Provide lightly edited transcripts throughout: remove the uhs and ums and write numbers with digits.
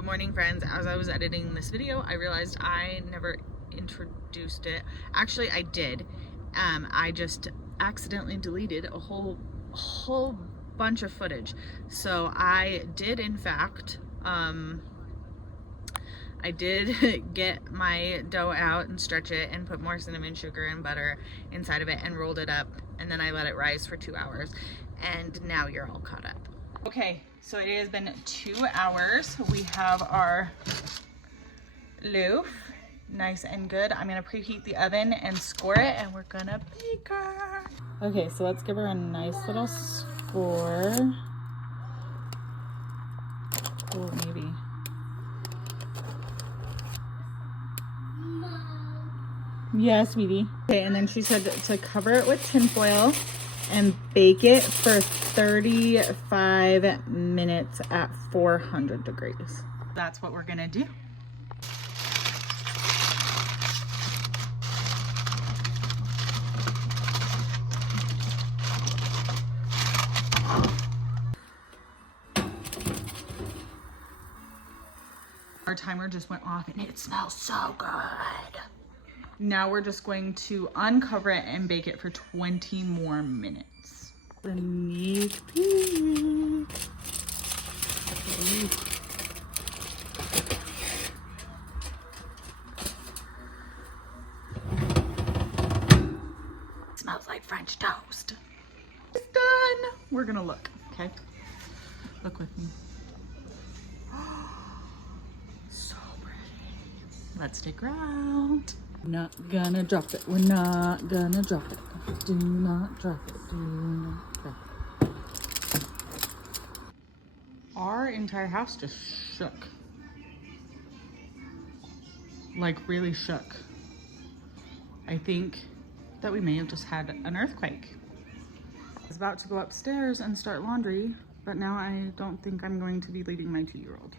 Good morning, friends. As I was editing this video, I realized I never introduced it. Actually, I did. I just accidentally deleted a whole bunch of footage. So I did, in fact, I did get my dough out and stretch it and put more cinnamon sugar and butter inside of it and rolled it up, and then I let it rise for 2 hours, and now you're all caught up. Okay, so it has been 2 hours. We have our loaf, nice and good. I'm gonna preheat the oven and score it, and we're gonna bake her. Okay, so let's give her a nice little score. Oh, maybe. Yeah, sweetie. Okay, and then she said to cover it with tin foil and bake it for 35 minutes at 400 degrees. That's what we're gonna do. Our timer just went off and it smells so good. Now we're just going to uncover it and bake it for 20 more minutes. Sneak peek. Smells like French toast. It's done. We're gonna look, okay? Look with me. So pretty. Let's take her out. Not gonna drop it. We're not gonna drop it. Do not drop it. Do not drop it. Our entire house just shook. Like really shook. I think that we may have just had an earthquake. I was about to go upstairs and start laundry, but now I don't think I'm going to be leaving my 2-year-old.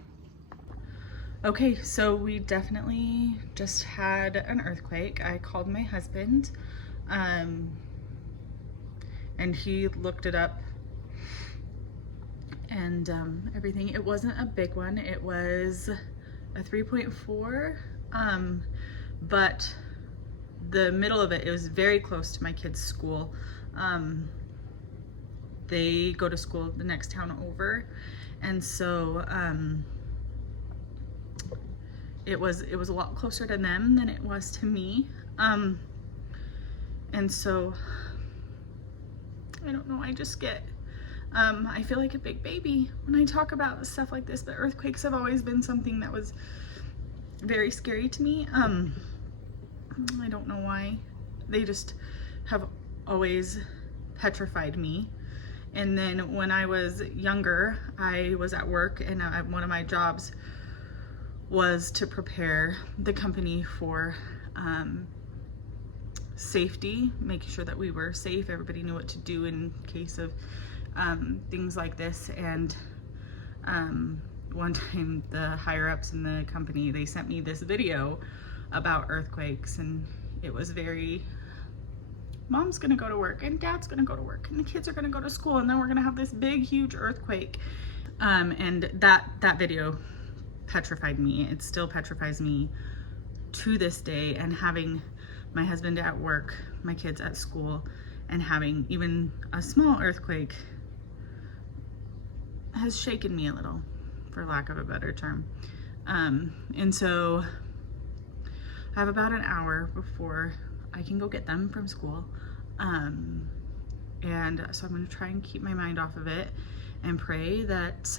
Okay, so we definitely just had an earthquake. I called my husband, and he looked it up and everything. It wasn't a big one. It was a 3.4, but the middle of it was very close to my kids' school. They go to school the next town over, and so it was a lot closer to them than it was to me. And so I don't know, I just get I feel like a big baby when I talk about stuff like this. But earthquakes have always been something that was very scary to me. I don't know why. They just have always petrified me. And then when I was younger, I was at work, and one of my jobs was to prepare the company for safety, making sure that we were safe. Everybody knew what to do in case of things like this. And one time the higher ups in the company, they sent me this video about earthquakes, and it was very, mom's gonna go to work and dad's gonna go to work and the kids are gonna go to school, and then we're gonna have this big huge earthquake. And that video petrified me. It still petrifies me to this day. And having my husband at work, my kids at school, and having even a small earthquake has shaken me a little, for lack of a better term. And so I have about an hour before I can go get them from school. And so I'm gonna try and keep my mind off of it and pray that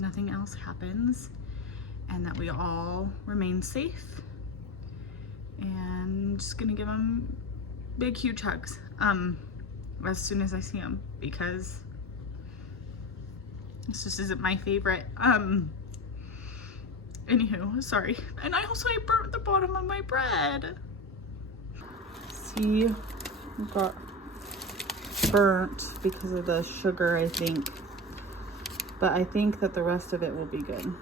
nothing else happens and that we all remain safe. And I'm just gonna give them big, huge hugs as soon as I see them, because this just isn't my favorite. Anywho, sorry. And I burnt the bottom of my bread. See, it got burnt because of the sugar, I think. But I think that the rest of it will be good.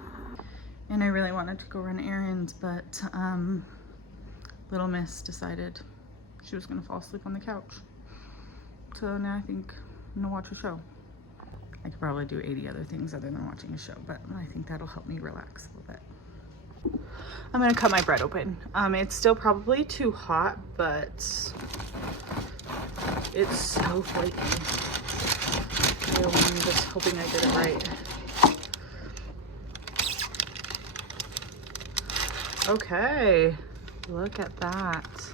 And I really wanted to go run errands, but little miss decided she was gonna fall asleep on the couch. So now I think I'm gonna watch a show. I could probably do 80 other things other than watching a show, but I think that'll help me relax a little bit. I'm gonna cut my bread open. It's still probably too hot, but it's so flaky. I'm just hoping I did it right. Okay, look at that.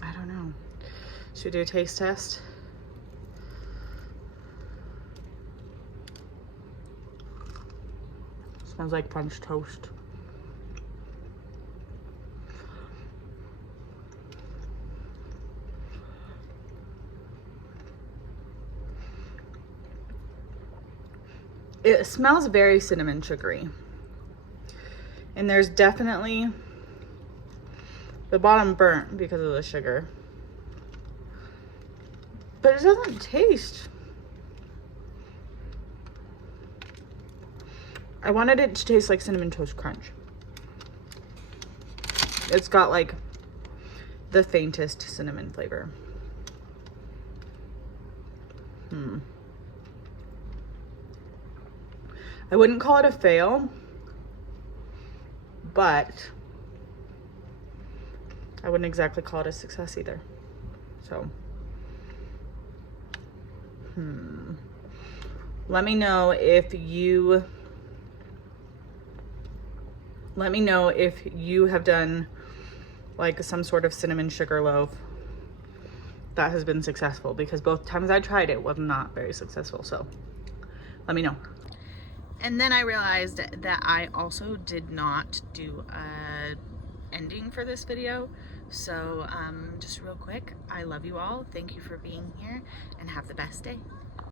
I don't know. Should we do a taste test? Smells like French toast. It smells very cinnamon sugary. And there's definitely the bottom burnt because of the sugar. But it doesn't taste. I wanted it to taste like Cinnamon Toast Crunch. It's got like the faintest cinnamon flavor. I wouldn't call it a fail, but I wouldn't exactly call it a success either. So, let me know if you have done like some sort of cinnamon sugar loaf that has been successful, because both times I tried it was not very successful. So let me know. And then I realized that I also did not do a ending for this video. So just real quick, I love you all. Thank you for being here and have the best day.